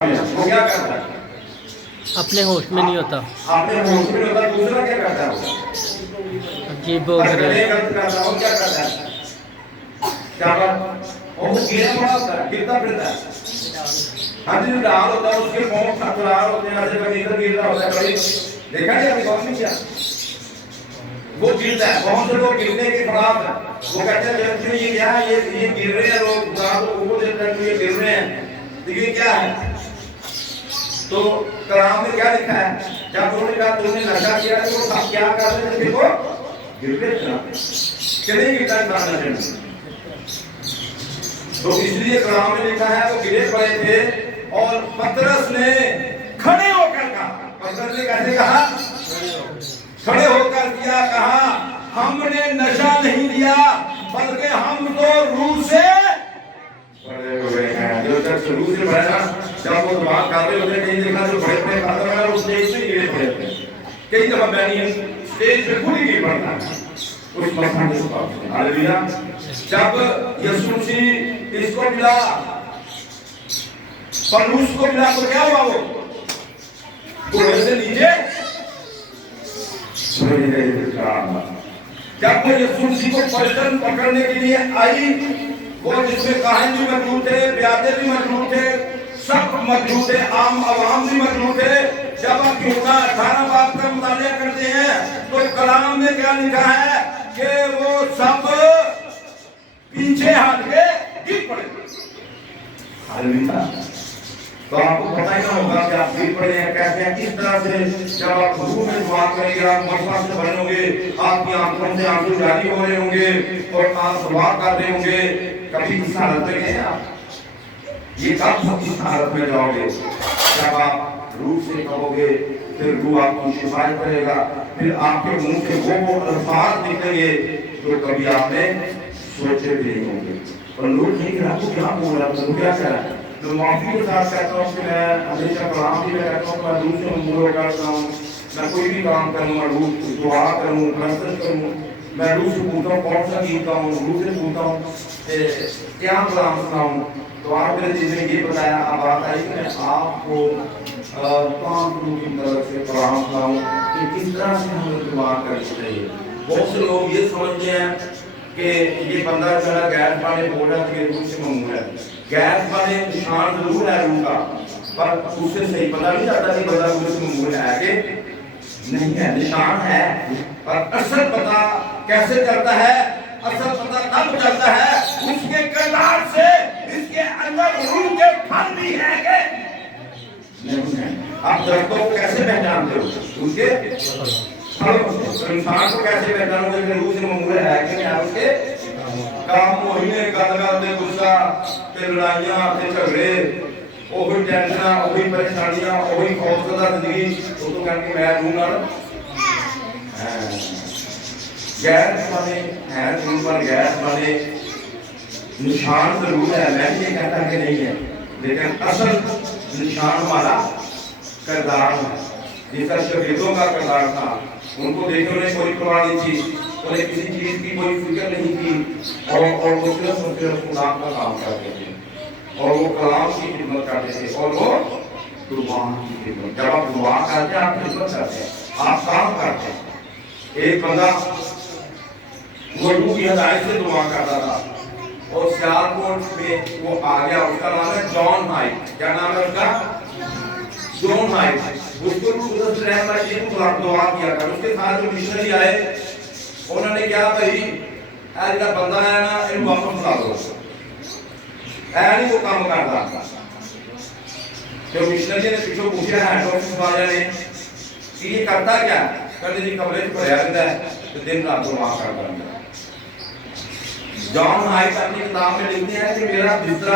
وہ کیا کرتا ہے؟ اپنے ہوش میں نہیں ہوتا. اپنے ہوش میں نہیں ہوتا. دوسرا کیا کرتا ہے؟ عجیب و غریب. غلط کرتا ہے. وہ کیا کرتا ہے؟ کیا بات؟ وہ گرا پڑا ہوتا ہے, گرتا پھرتا ہے. ہاں جی, ڈال ہوتا ہے, اس کے پاؤں تھرار ہوتے ہیں, ایسے کبھی ادھر گر رہا ہوتا ہے. بڑی دیکھا نہیں ابھی بات نہیں کیا؟ وہ گرتا ہے. بہت سے لوگ گرنے کے خلاف ہیں. وہ کہتے ہیں یہ کیا ہے, یہ گر رہے ہیں لوگ, وہ دیکھتے ہیں یہ گر رہے ہیں, تو یہ کیا ہے؟ تو کلام میں کیا لکھا ہے؟ جب انہوں نے کہا تم نے نشہ کیا تو وہ سب کیا کر رہے تھے؟ وہ گر رہے تھے کہ نہیں گرتا انسان نشے میں؟ تو اس لیے کلام میں لکھا ہے وہ گرے پڑے تھے اور پترس نے کھڑے ہو کر کہا. پترس نے کیسے کہا؟ کھڑے ہو کر کیا کہا؟ ہم نے نشہ نہیں لیا بلکہ ہم تو روح سے بڑے ہوئے ہیں. جو شخص روح سے بڑا نا, جب وہ بات کر رہے ہوتے ہیں, کہیں دیکھا جو بڑے پڑے کھاتا ہے وہ اسٹیج پہ گرے پڑے ہوتے ہیں. کئی دفعہ میں نہیں اسٹیج پہ خود ہی گر پڑتا ہے اس مسئلہ کے ساتھ. ہاللیلویا. جب یسوع مسیح اس کو ملا, پولس کو ملا, تو کیا ہوا؟ وہ گھوڑے سے نیچے جب وہ یسوع مسیح کو پلٹن پکڑنے کے لیے آئی, وہ جس میں کاہن بھی موجود تھے, بیادے بھی موجود تھے, سب موجود تھے, عام عوام بھی موجود تھے. جب آپ یوحنا 18 باب کا مطالعہ کرتے ہیں تو کلام میں کیا لکھا ہے کہ وہ سب پیچھے ہٹ کے گر پڑے. ہاللیلویا. تو آپ کو پتہ ہی نہ ہوگا کہ آپ گر پڑے ہیں کیسے ہیں, کس طرح سے. جب آپ روح میں دعا کریں گے, آپ مسئلہ سے بنے ہوں گے, آپ کی آنکھوں سے آنسو جاری ہو رہے ہوں گے اور آپ دعا کر رہے ہوں گے. کبھی اس حالت میں گئے آپ؟ یہ کب سب اس حالت میں جاؤ گے جب آپ روح سے کہو گے, پھر روح آپ کو شفاعت کرے گا, پھر آپ کے منہ سے وہ الفاظ نکلیں گے جو کبھی آپ نے سوچے بھی نہیں ہوں گے. اور لوگ نہیں کہ آپ کو کیا بول رہا ہے, کیا کہہ رہا ہے. تو معافی کے ساتھ کہتا ہوں کہ میں ہمیشہ کلام بھی کہتا ہوں, میں روح سے منظور کرتا ہوں, میں کوئی بھی کام کروں, میں روح دعا کروں, مسجد کروں, میں روح سے پوچھتا ہوں کون سا گیت گاؤں, روح سے پوچھتا ہوں کیا کلام سناؤں. تو آپ نے جس نے یہ بتایا, اب بات آئی کہ میں آپ کو تمام روح کی طرف سے کلام سناؤں کہ کس طرح سے ہمیں دعا کرنی چاہیے. بہت سے لوگ یہ سمجھتے ہیں کہ یہ بندہ جو ہے غیر پانے بول رہا ہے, یہ روح سے ممنوع ہے. غیر پانے نشان ضرور ہے روح کا, پر اس سے صحیح پتہ نہیں چلتا کہ بندہ روح سے ممنوع ہے کہ نہیں ہے. نشان ہے, پر اصل پتہ کیسے چلتا ہے؟ اصل پتہ تب چلتا ہے اس کے کردار سے. اس کے اندر روح کے پھل بھی ہیں کہ نہیں ہیں. آپ درختوں کو کیسے پہچانتے ہو؟ ان کے پھلوں سے. انسان کو کیسے پہچانو گے کہ روح سے ممنوع ہے کہ نہیں ہے؟ اس کے کام مہینے گل گل دے غصہ تے لڑائیاں تے جھگڑے, وہی ٹینشناں, وہی پریشانیاں, وہی خوفزدہ زندگی. وہ تو کہتے میں روح نال غیر مانے ہیں, روح پر غیر مانے نشان ضرور ہے. میں نہیں کہتا کہ نہیں ہے, لیکن اصل نشان ہمارا کردار ہے. جس طرح شاگردوں کا کردار تھا, ان کو دیکھنے انہیں کوئی پرواہ نہیں تھی, انہیں کسی چیز کی کوئی فکر نہیں تھی, اور وہ صرف خدا کا کام کرتے تھے, اور وہ کلام کی خدمت کرتے تھے, اور وہ دعا کی خدمت. جب آپ دعا کرتے ہیں, آپ خدمت کرتے ہیں, آپ کام کرتے ہیں. ایک بندہ وہ روح کی ہدایت سے دعا کرتا تھا, اور سیالکوٹ میں وہ آ گیا. اس کا نام ہے جان ہائٹ. کیا نام ہے اس کا؟ جان ہائٹ. اس کو روح سے رحمت کی دعا کیا کر. اس کے ساتھ جو مشنری آئے, انہوں نے کیا بھائی اے جڑا بندہ ہے نا, ان واپس بلا دو. اے نہیں وہ کام کرتا. جو مشنری نے پیچھے پوچھا ہے ڈاکٹر والے نے کہ یہ کرتا کیا ہے, کہتے جی کمرے میں پڑھیا رہتا ہے تو دن رات دعا کرتا رہتا ہے. جان ہائٹ اپنی کتاب میں لکھتے ہیں کہ میرا بستر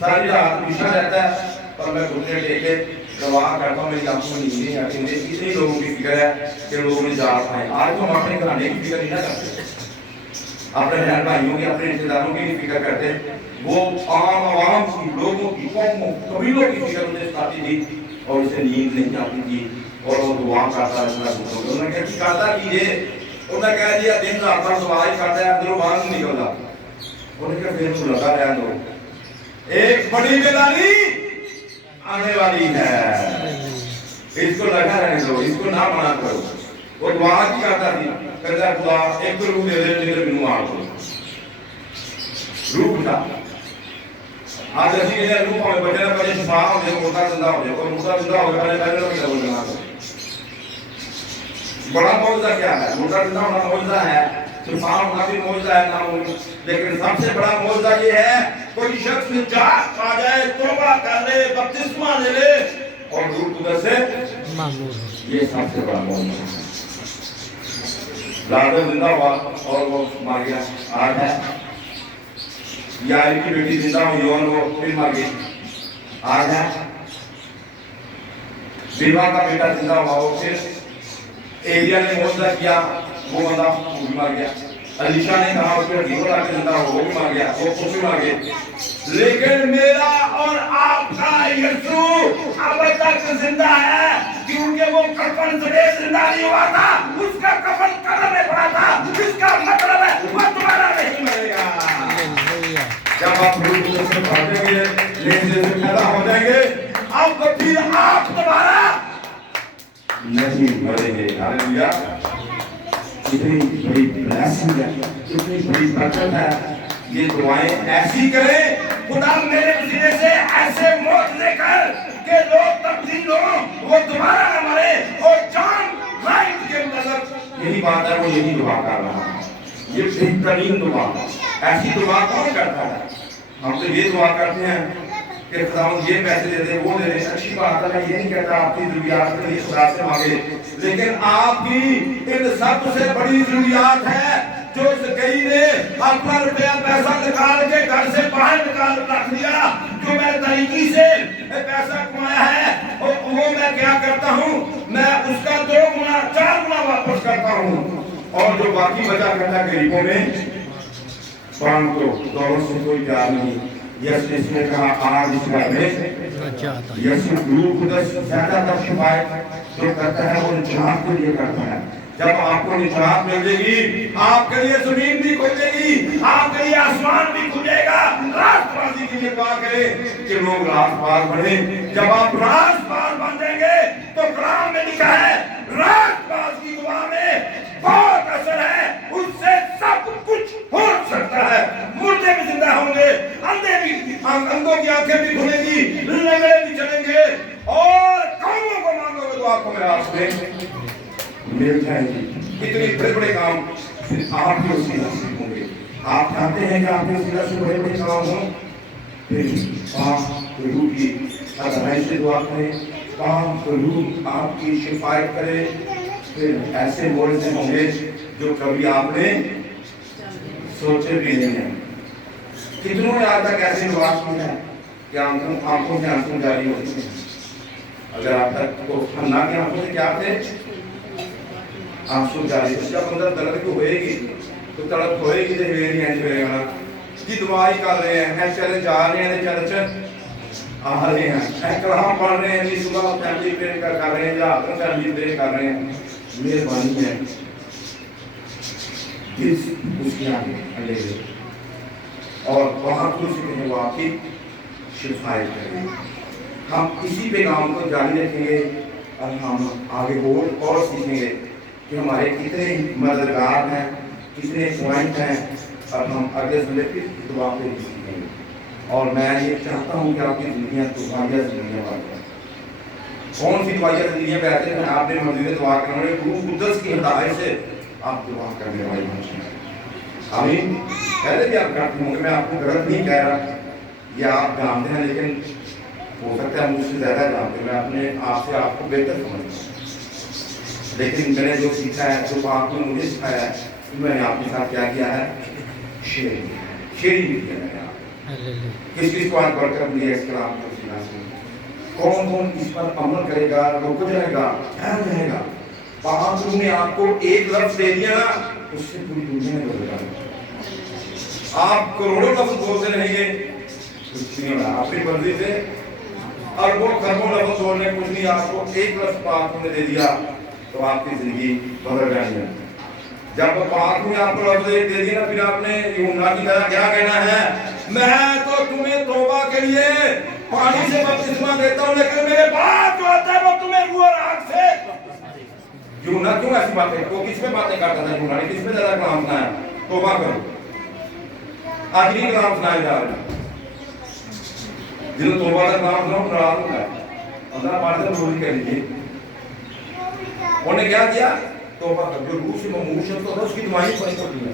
ساری رات بچھا رہتا ہے, پر میں گھٹنے ٹیک کے دعا کرتا ہوں, میری آنکھوں میں نیند نہیں آتی. مجھے کتنے لوگوں کی فکر ہے کہ لوگوں نے جان پائے. آج تو ہم اپنے گھرانے کی فکر نہیں نہ کرتے, اپنے بہن بھائیوں کی, اپنے رشتے داروں کی نہیں فکر کرتے. وہ عام عوام کی, لوگوں کی, قوموں, قبیلوں کی فکر مجھے ستاتی تھی, اور اسے نیند نہیں آتی تھی, اور وہ دعا کرتا ہے. انہوں نے کہا کہ کرتا کیجیے. انہوں نے کہا دیا دن رات پر دعا ہی کرتا ہے, اندروں باہر نہیں نکلتا. انہوں نے کہا پھر تو لگا رہنے دو. ایک بڑی بیداری आने वाली है। इसको लगा रहने दो, इसको ना मना करो। वो दुआ की करता थी, कहता खुदा एक तो रूह दे दे जिधर मैनू मार दो, रूह था। आज ਅਸੀਂ ਇਹ रूह ਭਾਵੇਂ ਬੱਚੇ ਦਾ ਕਦੇ ਸ਼ਫਾ ਹੋ ਜਾਏ, ਮੁਰਦਾ ਜ਼ਿੰਦਾ ਹੋ ਜਾਏ, और मुर्दा जिंदा हो जाए पहले भी डबल बना दो। बड़ा मौजूदा क्या है? मुर्दा जिंदा होना मौजूदा है, शफा होना भी मौजूदा है ना, लेकिन सबसे बड़ा मौजूदा ये है कोई शख्स निजात पा जाए, तौबा कर ले, बपतिस्मा ले ले और रूह कुदरत से मामूर हो। ये सबसे बड़ा मौजूदा है। लाजर जिंदा हुआ और वो मर गया, आज है। यार की बेटी जिंदा हुई और वो फिर मर गई, आज है। विवाह का बेटा जिंदा हुआ, वो फिर एरिया ने मौजूदा किया, वो बंदा मर गया। अलीशा ने कहा उसको ढीको लाके जिंदा हो, वो भी मर गया, वो खुशी मर गए। लेकिन मेरा और आपका यीशु अब तक जिंदा है, क्योंकि वो कफन से जिंदा नहीं हुआ था, उसका कफन कब्र में पड़ा था। इसका मतलब है वो दोबारा नहीं मरेगा। जब आप रूह से भागेंगे, लेने से पैदा हो जाएंगे, अब फिर आप दोबारा नहीं मरेंगे। हालेलुया। कितनी बड़ी ब्लेसिंग है, कितनी बड़ी बरकत है। ये दुआएं ऐसी करें, खुदा मेरे वसीले से ऐसे मौत लेकर के लोग तब्दील हो, वो दोबारा न मरे और जान लाइफ के मतलब यही बात है। वो यही दुआ कर रहा है, ये बेहतरीन दुआ। ऐसी दुआ कौन करता है? हम तो ये दुआ करते हैं कि खुदावंद ये पैसे दे दे, वो दे दे। अच्छी बात है, मैं ये नहीं कहता आपकी जरूरियात के लिए खुदा से मांगे, लेकिन आपकी इन सबसे बड़ी जरूरियात है जो इस कई ने अपना रुपया पैसा निकाल के घर से बाहर निकाल रख दिया, जो मैं तरीकी से पैसा कमाया है और वो मैं क्या करता हूँ, मैं उसका 2 गुना 4 गुना वापस करता हूँ, और जो बाकी बचा करता गरीबों में बांट दो। दौलत से कोई प्यार नहीं। यीशु ने कहा आज इस घर में यीशु रूह कुदस ज्यादातर शिफायत जो करता है वो निजात के लिए करता है। जब आपको निजात मिलेगी, आपके लिए जमीन भी खुलेगी, आपके लिए आसमान भी खुलेगा। राष्ट्रवादी के लिए दुआ करें कि लोग राष्ट्रवाद बने। जब आप राष्ट्रवाद बन जाएंगे तो कलाम में लिखा है राष्ट्रवाद की दुआ में बहुत असर है, उससे सब कुछ हो सकता है। मुर्दे भी जिंदा होंगे, अंधे भी, अंधों की आंखें भी खुलेगी, लंगड़े भी चलेंगे, और कामों को मांगोगे तो आपको मेरे हाथ में मिल जाएंगे। इतने बड़े बड़े काम सिर्फ आपके वसीला से होंगे। आप चाहते हैं कि आपके वसीला से बड़े बड़े काम हों, फिर पाक रूह की अदनाई से दुआ करें, पाक रूह आपकी शिफायत करे, फिर ऐसे मोर्चे होंगे जो कभी आपने सोचे भी नहीं है। कितनों ने आज तक ऐसे निवास किया है कि आंखों से आंसू जारी होते हैं। अगर आप तक तो अन्ना की आंखों से क्या थे, आंसू जारी। जब अंदर दर्द को होएगी तो तड़प होएगी, तो हेर नहीं होएगा जी। दुआई कर रहे हैं, चले जा रहे हैं, चर्च आ रहे हैं, कलाम पढ़ रहे हैं जी, सुबह फैमिली प्रेयर कर रहे हैं या फैमिली प्रेयर कर रहे हैं। मेहरबानी है उसके आगे और वहाँ कुछ नहीं, वाकई शिफायत करें। हम इसी पे काम को जारी रखेंगे और हम आगे और सीखेंगे कि हमारे कितने मददगार हैं, कितने पॉइंट हैं, और हम अगले संडे फिर दुआ पे सीखेंगे। और मैं ये चाहता हूँ कि आपकी जिंदगियाँ दुआइया जिंदगियाँ वाली कौन सी दुआइया जिंदगियाँ बेहतर हैं, आपने मस्जिद दुआ करने रूह कुदस की हिदायत से आप दुआ करने वाली हैं। आमीन। पहले भी आप करते होंगे, मैं आपको गलत नहीं कह रहा, या आप जानते हैं, लेकिन हो सकता है मुझसे ज़्यादा जानते हैं। मैं अपने आप से आपको बेहतर समझता हूँ, लेकिन मैंने जो सीखा है, जो आपने मुझे सिखाया है, मैंने आपके साथ क्या किया है, शेयरिंग किया है। किस किस को आज बरकत मिली है इस कलाम को सुना से, कौन कौन इस पर अमल करेगा, रुक जाएगा, ठहर जाएगा। पाक रूह ने आपको एक लफ्ज दे दिया ना, उससे पूरी दुनिया में बदल जाएगी। आप करोड़ों लफ्ज बोलते रहेंगे, कुछ नहीं होगा। अपनी मर्जी से अरबों खरबों लफ्ज बोलने कुछ नहीं, आपको एक लफ्ज पाक ने दे दिया तो आपकी जिंदगी बदल जाएगी। जब पाक ने आपको लफ्ज दे दिया ना, फिर आपने यूहन्ना की तरह क्या कहना है, मैं तो तुम्हें तौबा के लिए पानी से बपतिस्मा देता हूँ, लेकिन मेरे बाद जो आता है वो तुम्हें रूह और आग से। यूना क्यों ऐसी बातें, वो किस पे बातें करता था यूना ने, किस पे ज्यादा कलाम सुनाया? तौबा करो, आज ही कलाम सुनाया जा रहा है। जिन्होंने तौबा का कलाम सुना नाराज होता है, अल्लाह पाक से रोज कह लीजिए। उन्होंने क्या किया? तौबा कर, जो रूह से ममूर शख्स होता है उसकी दुआएं पढ़ी होती है।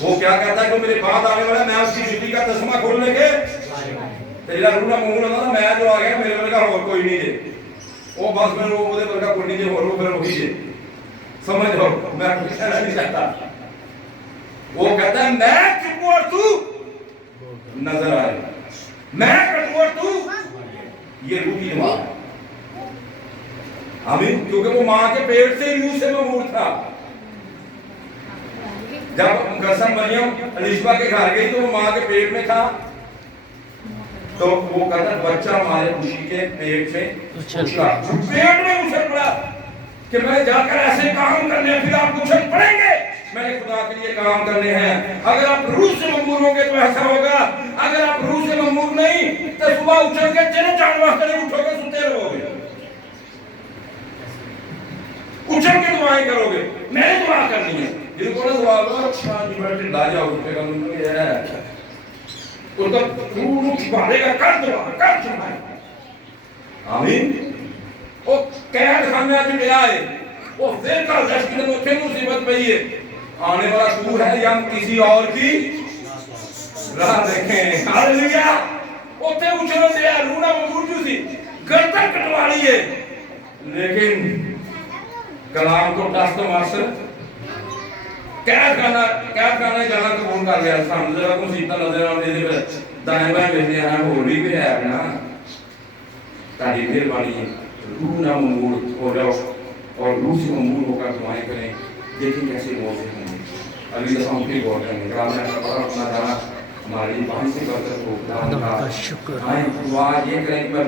वो क्या कहता है, जो मेरे बाद आने वाला मैं उसकी जिंदगी का तस्मा खोलने के तेरा रूह ना ममूर होता था, मैं जो आ गया मेरे वर्गा और कोई नहीं है, वो बस मैं वो बोले वर्गा कोई नहीं है, और वो फिर वही है, समझ लो, मैं कुछ कहना नहीं चाहता। वो कहता है मैं चुप और तू नजर आए, मैं कटू और तू, ये रूह की दुआ है। आमीन, क्योंकि वो माँ के पेट से रूह से ममूर था। जब कसम मरियम अलीशबा के घर गई तो वो माँ के पेट में था, तो वो कहता बच्चा हमारे खुशी के पेट में उछला, पेट में उछल पड़ा कि मैं जाकर ऐसे काम करने, फिर आप उछल पड़ेंगे, मैंने खुदा के लिए काम करने हैं। अगर आप रूह से ममूर होंगे तो ऐसा होगा, अगर आप रूह से ममूर नहीं तो सुबह उछल के चले जाने वास्ते नहीं उठोगे, सुनते रहोगे, उछल के दुआएं करोगे। मैंने दुआ करनी है, जिनको ना दुआ करो अच्छा जी बैठे ला जाओ उसके काम ये है, उनका रूह छुपाएगा, कर दुआ कर छुपाए। आमीन। वो कैद खाने से मिला है, वो फिर का लश्कर में फिर मुसीबत पई है, आने वाला तू है या किसी और की राह देखें। हालेलुया। ओते उछल दिया, रूह ना ममूर सी गर्दन कटवा ली है, लेकिन कलाम को दस्त मास्टर क्या करना जाना तो कौन कर गया सामने जरा को सीता नजर आ रही है, दाएं बाएं बैठे हैं, होली भी है ना, ताकि मेहरबानी रूह ना ममूर हो जाओ और रूह से ममूर होकर दुआएं करें, देखें कैसे मौजे होंगे। अगली दफा हम फिर गौर करेंगे, काम में अपना जाना हमारे लिए बाहर से करकर हो, शुक्र दुआ ये करें कि